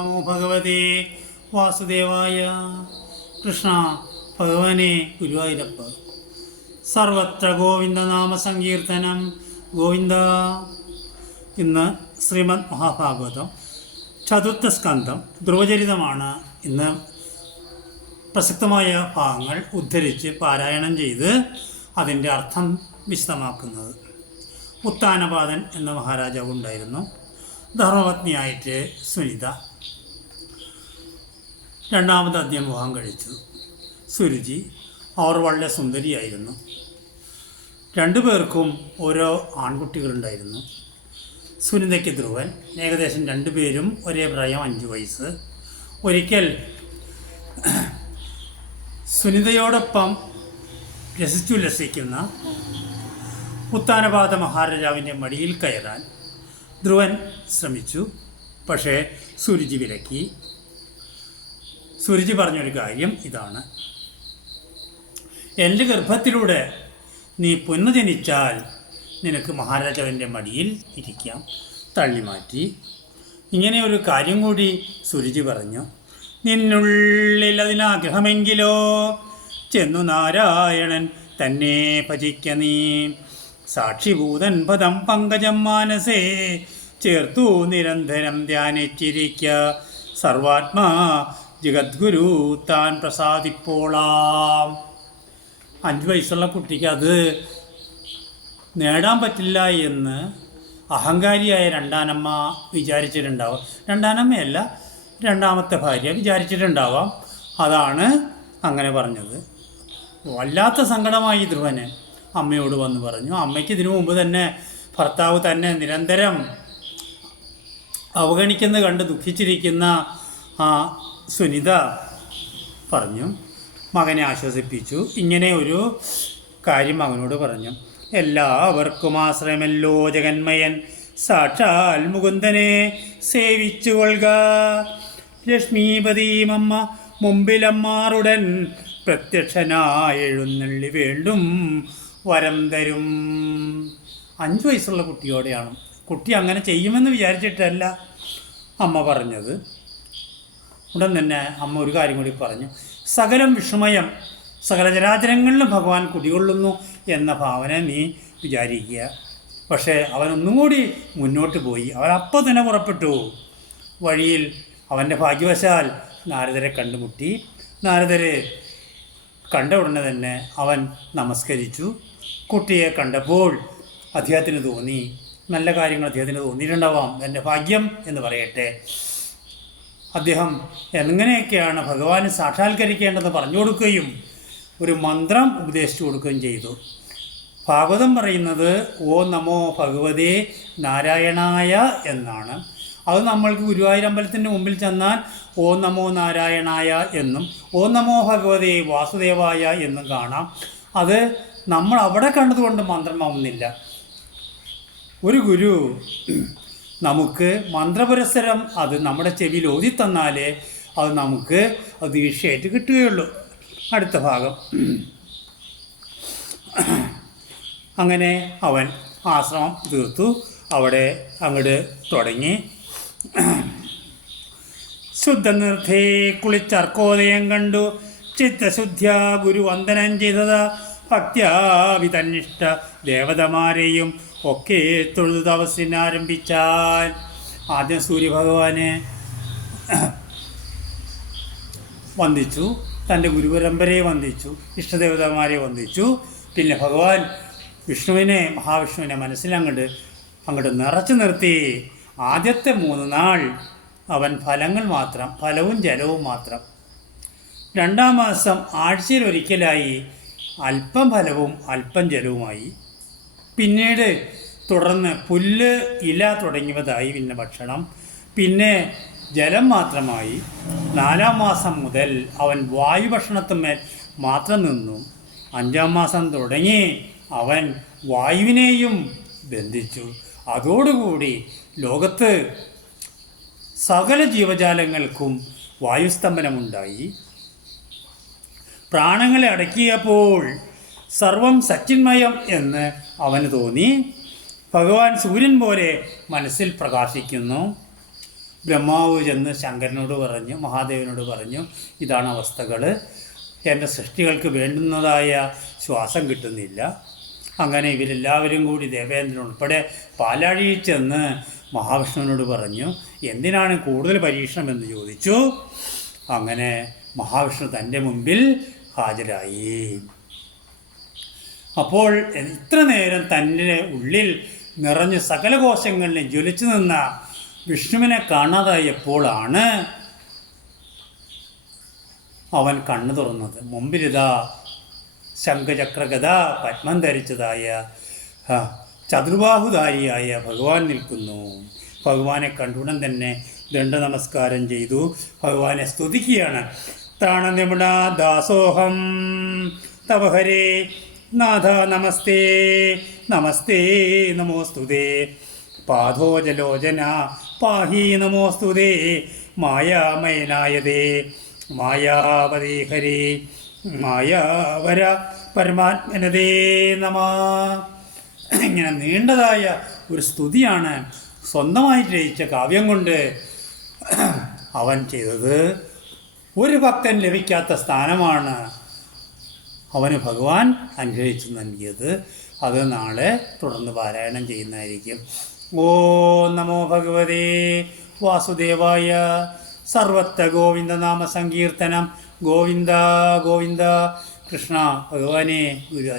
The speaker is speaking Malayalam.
നമോ ഭഗവതേ വാസുദേവായ. കൃഷ്ണ ഭഗവാനെ ഗുരുവായൂരപ്പ. സർവത്ര ഗോവിന്ദനാമ സങ്കീർത്തനം. ഗോവിന്ദ. ഇന്ന് ശ്രീമദ് മഹാഭാഗവതം ചതുർത്ഥ സ്കന്ധം ധ്രുവചരിതമാണ്. ഇന്ന് പ്രസക്തമായ ഭാഗങ്ങൾ ഉദ്ധരിച്ച് പാരായണം ചെയ്ത് അതിൻ്റെ അർത്ഥം വിശദമാക്കുന്നത്. ഉത്താനപാദൻ എന്ന മഹാരാജാവ് ഉണ്ടായിരുന്നു. ധർമ്മപത്നിയായിട്ട് സുനിത. രണ്ടാമത് അദ്ദേഹം വിവാഹം കഴിച്ചു. സുരുചി. അവർ വളരെ സുന്ദരിയായിരുന്നു. രണ്ടുപേർക്കും ഓരോ ആൺകുട്ടികളുണ്ടായിരുന്നു. സുനിതയ്ക്ക് ധ്രുവൻ. ഏകദേശം രണ്ടുപേരും ഒരേ പ്രായം, 5 വയസ്സ്. ഒരിക്കൽ സുനിതയോടൊപ്പം രസിക്കുന്ന ഉത്താനപാദ മഹാരാജാവിൻ്റെ മടിയിൽ കയറാൻ ധ്രുവൻ ശ്രമിച്ചു. പക്ഷേ സുരുചി വിലക്കി. സുരുചി പറഞ്ഞൊരു കാര്യം ഇതാണ്: എൻ്റെ ഗർഭത്തിലൂടെ നീ പുനർജനിച്ചാൽ നിനക്ക് മഹാരാജാവിൻ്റെ മടിയിൽ ഇരിക്കാം. തള്ളിമാറ്റി. ഇങ്ങനെ ഒരു കാര്യം കൂടി സുരുചി പറഞ്ഞു. നിന്നുള്ളിൽ അതിനാഗ്രഹമെങ്കിലോ ചെന്നു നാരായണൻ തന്നെ ഭജിക്ക നീ. സാക്ഷിഭൂതൻ പദം പങ്കജം മാനസേ ചേർത്തു നിരന്തരം ധ്യാനിച്ചിരിക്ക. സർവാത്മാ ജഗദ്ഗുരു താൻ പ്രസാദിപ്പോളാം. 5 വയസ്സുള്ള കുട്ടിക്ക് അത് നേടാൻ പറ്റില്ല എന്ന് അഹങ്കാരിയായ രണ്ടാനമ്മ വിചാരിച്ചിട്ടുണ്ടാവാം. രണ്ടാനമ്മയല്ല, രണ്ടാമത്തെ ഭാര്യ വിചാരിച്ചിട്ടുണ്ടാവാം. അതാണ് അങ്ങനെ പറഞ്ഞത്. വല്ലാത്ത സങ്കടമായി ധ്രുവന്. അമ്മയോട് വന്ന് പറഞ്ഞു. അമ്മയ്ക്ക് ഇതിനു മുമ്പ് തന്നെ ഭർത്താവ് തന്നെ നിരന്തരം അവഗണിക്കുന്നത് കണ്ട് ദുഃഖിച്ചിരിക്കുന്ന സുനിത പറഞ്ഞു. മകനെ ആശ്വസിപ്പിച്ചു. ഇങ്ങനെ ഒരു കാര്യം മകനോട് പറഞ്ഞു. എല്ലാവർക്കും ആശ്രയമല്ലോ ജഗന്മയൻ, സാക്ഷാൽ മുകുന്ദനെ സേവിച്ചു കൊള്ളുക. ലക്ഷ്മീപതിയമ്മ മുമ്പിലമ്മാറുടൻ പ്രത്യക്ഷനായെഴുന്നള്ളി വേണ്ടും വരം തരും. 5 വയസ്സുള്ള കുട്ടിയോടെയാണ്. കുട്ടി അങ്ങനെ ചെയ്യുമെന്ന് വിചാരിച്ചിട്ടല്ല അമ്മ പറഞ്ഞത്. ഉടൻ തന്നെ അമ്മ ഒരു കാര്യം കൂടി പറഞ്ഞു. സകലം വിസ്മയം, സകല ചരാചരങ്ങളിലും ഭഗവാൻ കുടികൊള്ളുന്നു എന്ന ഭാവന നീ വിചാരിക്കുക. പക്ഷേ അവനൊന്നും കൂടി മുന്നോട്ട് പോയി. അവൻ അപ്പോൾ തന്നെ പുറപ്പെട്ടു. വഴിയിൽ അവൻ്റെ ഭാഗ്യവശാൽ നാരദരെ കണ്ടുമുട്ടി. നാരദരെ കണ്ട ഉടനെ തന്നെ അവൻ നമസ്കരിച്ചു. കുട്ടിയെ കണ്ടപ്പോൾ അദ്ദേഹത്തിന് തോന്നി, നല്ല കാര്യങ്ങൾ അദ്ദേഹത്തിന് തോന്നിയിട്ടുണ്ടാവാം. എൻ്റെ ഭാഗ്യം എന്ന് പറയട്ടെ. അദ്ദേഹം എങ്ങനെയൊക്കെയാണ് ഭഗവാനെ സാക്ഷാത്കരിക്കേണ്ടതെന്ന് പറഞ്ഞു കൊടുക്കുകയും ഒരു മന്ത്രം ഉപദേശിച്ചു കൊടുക്കുകയും ചെയ്തു. ഭാഗവതം പറയുന്നത് ഓ നമോ ഭഗവതേ നാരായണായ എന്നാണ്. അത് നമ്മൾക്ക് ഗുരുവായൂർ അമ്പലത്തിൻ്റെ മുമ്പിൽ ചെന്നാൽ ഓ നമോ നാരായണായ എന്നും ഓ നമോ ഭഗവതേ വാസുദേവായ എന്നും കാണാം. അത് നമ്മൾ അവിടെ കണ്ടതുകൊണ്ട് മന്ത്രമാവുന്നില്ല. ഒരു ഗുരു നമുക്ക് മന്ത്രപുരസ്സരം അത് നമ്മുടെ ചെവിയിൽ ഓതിത്തന്നാലേ അത് നമുക്ക് അത് ദീക്ഷയായിട്ട് കിട്ടുകയുള്ളൂ. അടുത്ത ഭാഗം. അങ്ങനെ അവൻ ആശ്രമം തീർത്തു. അവിടെ അങ്ങോട്ട് തുടങ്ങി. ശുദ്ധനിർദ്ധേ കുളിച്ചർക്കോദയം കണ്ടു ചിത്തശുദ്ധ്യ ഗുരു വന്ദനം ചെയ്തത്. ഭക്ത്യാവിതന്നിഷ്ട ദേവതമാരെയും ഒക്കെ തൊഴുതു തപസ്സിനാരംഭിച്ചാൽ. ആദ്യം സൂര്യഭഗവാനെ വന്ദിച്ചു, തൻ്റെ ഗുരുപരമ്പരയെ വന്ദിച്ചു, ഇഷ്ടദേവതമാരെ വന്ദിച്ചു. പിന്നെ ഭഗവാൻ വിഷ്ണുവിനെ, മഹാവിഷ്ണുവിനെ മനസ്സിലങ്ങോട്ട് നിറച്ചു നിർത്തി. ആദ്യത്തെ 3 നാൾ അവൻ ഫലങ്ങൾ മാത്രം, ഫലവും ജലവും മാത്രം. 2-ാം മാസം ആഴ്ചയിലൊരിക്കലായി അല്പം ഫലവും അല്പം ജലവുമായി. പിന്നീട് തുടർന്ന് പുല്ല്, ഇല തുടങ്ങിയതായി പിന്നെ ഭക്ഷണം, പിന്നെ ജലം മാത്രമായി. 4-ാം മാസം മുതൽ അവൻ വായുഭക്ഷണത്തിന്മേൽ മാത്രം നിന്നു. 5-ാം മാസം തുടങ്ങി അവൻ വായുവിനെയും ബന്ധിച്ചു. അതോടുകൂടി ലോകത്ത് സകല ജീവജാലങ്ങൾക്കും വായുസ്തംഭനമുണ്ടായി. പ്രാണങ്ങളെ അടക്കിയപ്പോൾ സർവം സച്ചിന്മയം എന്ന് അവന് തോന്നി. ഭഗവാൻ സൂര്യൻ പോലെ മനസ്സിൽ പ്രകാശിക്കുന്നു. ബ്രഹ്മാവ് ചെന്ന് ശങ്കരനോട് പറഞ്ഞു, മഹാദേവനോട് പറഞ്ഞു, ഇതാണ് അവസ്ഥകൾ, എൻ്റെ സൃഷ്ടികൾക്ക് വേണ്ടുന്നതായ ശ്വാസം കിട്ടുന്നില്ല. അങ്ങനെ ഇവരെല്ലാവരും കൂടി ദേവേന്ദ്രൻ ഉൾപ്പെടെ പാലാഴിയിൽ ചെന്ന് മഹാവിഷ്ണുവിനോട് പറഞ്ഞു, എന്തിനാണ് കൂടുതൽ പരീക്ഷണം എന്ന് ചോദിച്ചു. അങ്ങനെ മഹാവിഷ്ണു തൻ്റെ മുമ്പിൽ ഹാജരായി. അപ്പോൾ ഇത്ര നേരം തൻ്റെ ഉള്ളിൽ നിറഞ്ഞ് സകല കോശങ്ങളിലും ജ്വലിച്ചു നിന്ന വിഷ്ണുവിനെ കാണാതായപ്പോഴാണ് അവൻ കണ്ണു തുറന്നത്. മുമ്പിലിതാ ശംഖചക്രഗദ പത്മം ധരിച്ചതായ ചതുർബാഹുധാരിയായ ഭഗവാൻ നിൽക്കുന്നു. ഭഗവാനെ കണ്ടുടൻ തന്നെ ദണ്ഡനമസ്കാരം ചെയ്തു ഭഗവാനെ സ്തുതിക്കുകയാണ്. ത്രാണനിപുണ ദാസോഹം തവ ഹരേ നാഥ നമസ്തേ നമസ്തേ നമോസ്തുതേ പാദോജലോചന പാഹി നമോസ്തുതേ മായാമയനായതേ മായാവതേ ഹരേ മായാവര പരമാത്മനതേ നമ. ഇങ്ങനെ നീണ്ടതായ ഒരു സ്തുതിയാണ് സ്വന്തമായിട്ട് രചിച്ച കാവ്യം കൊണ്ട് അവൻ ചെയ്തത്. ഒരു ഭക്തൻ ലഭിക്കാത്ത സ്ഥാനമാണ് അവന് ഭഗവാൻ അനുഗ്രഹിച്ചു നൽകിയത്. അത് നാളെ തുടർന്ന് പാരായണം ചെയ്യുന്നതായിരിക്കും. ഓം നമോ ഭഗവതേ വാസുദേവായ. സർവത്ര ഗോവിന്ദ നാമ സങ്കീർത്തനം. ഗോവിന്ദ ഗോവിന്ദ. കൃഷ്ണ ഭഗവാനെ ഗുരു.